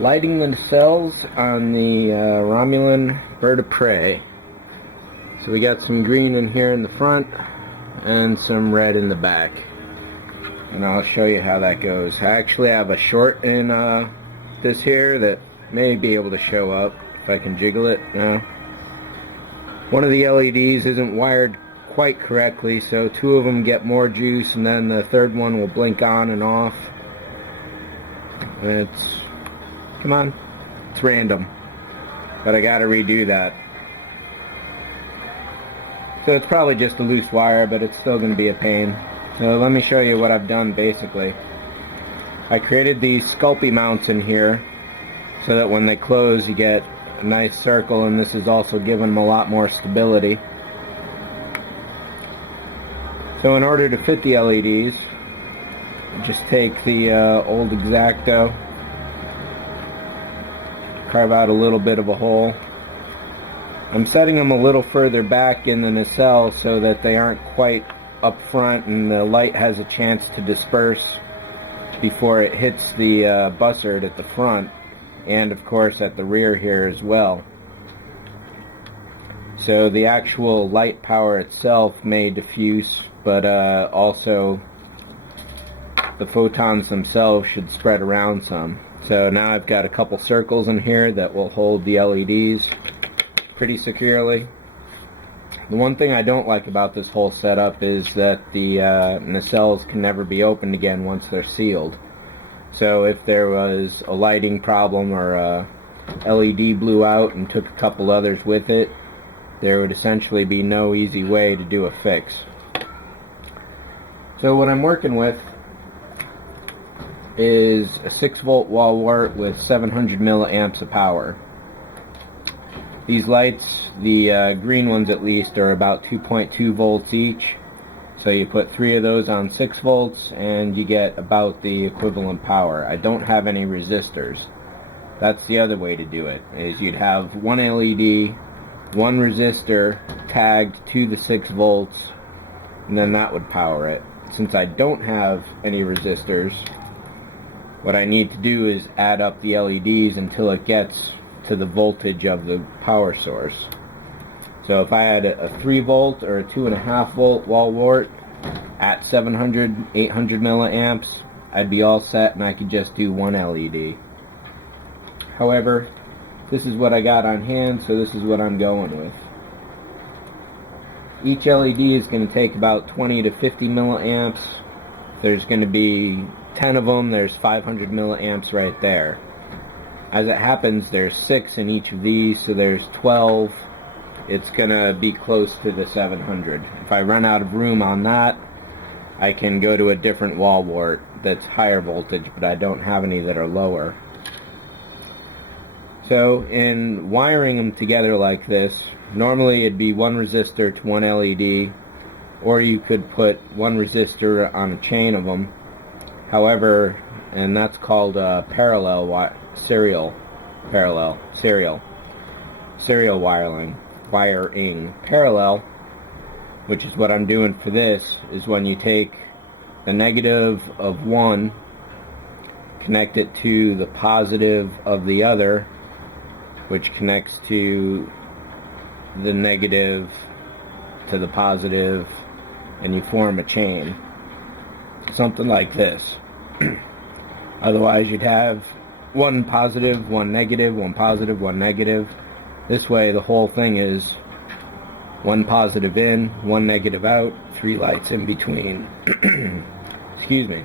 Lighting the nacelles on the Romulan BoP350. So we got some green in here in the front and some red in the back. And I'll show you how that goes. I actually have a short in this here that may be able to show up if I can jiggle it now. One of the LEDs isn't wired quite correctly, so two of them get more juice and then the third one will blink on and off. And come on, it's random, but I gotta redo that. So it's probably just a loose wire, but it's still gonna be a pain. So let me show you what I've done basically. I created these Sculpey mounts in here so that when they close you get a nice circle, and this is also giving them a lot more stability. So in order to fit the LEDs, just take the old X-Acto, carve out a little bit of a hole. I'm setting them a little further back in the nacelle so that they aren't quite up front and the light has a chance to disperse before it hits the bussard at the front, and of course at the rear here as well. So the actual light power itself may diffuse, but also the photons themselves should spread around some. So now I've got a couple circles in here that will hold the LEDs pretty securely. The one thing I don't like about this whole setup is that the nacelles can never be opened again once they're sealed. So if there was a lighting problem or a LED blew out and took a couple others with it, there would essentially be no easy way to do a fix. So what I'm working with is a 6-volt wall wart with 700 milliamps of power. These lights, the green ones at least, are about 2.2 volts each. So you put 3 of those on 6 volts and you get about the equivalent power. I don't have any resistors. That's the other way to do it, is you'd have one LED, one resistor tagged to the 6 volts, and then that would power it. Since I don't have any resistors, what I need to do is add up the LEDs until it gets to the voltage of the power source. So if I had a 3 volt or a 2.5 volt wall wart at 700, 800 milliamps, I'd be all set and I could just do one LED. However, this is what I got on hand, so this is what I'm going with. Each LED is going to take about 20 to 50 milliamps. There's going to be 10 of them, there's 500 milliamps right there. As it happens, there's 6 in each of these, so there's 12. It's going to be close to the 700. If I run out of room on that, I can go to a different wall wart that's higher voltage, but I don't have any that are lower. So in wiring them together like this, normally it'd be one resistor to one LED, or you could put one resistor on a chain of them. However, and that's called serial wiring. Parallel, which is what I'm doing for this, is when you take the negative of one, connect it to the positive of the other, which connects to the negative to the positive, and you form a chain. Something like this. Otherwise you'd have one positive, one negative, one positive, one negative. This way the whole thing is one positive in, one negative out, 3 lights in between. Excuse me.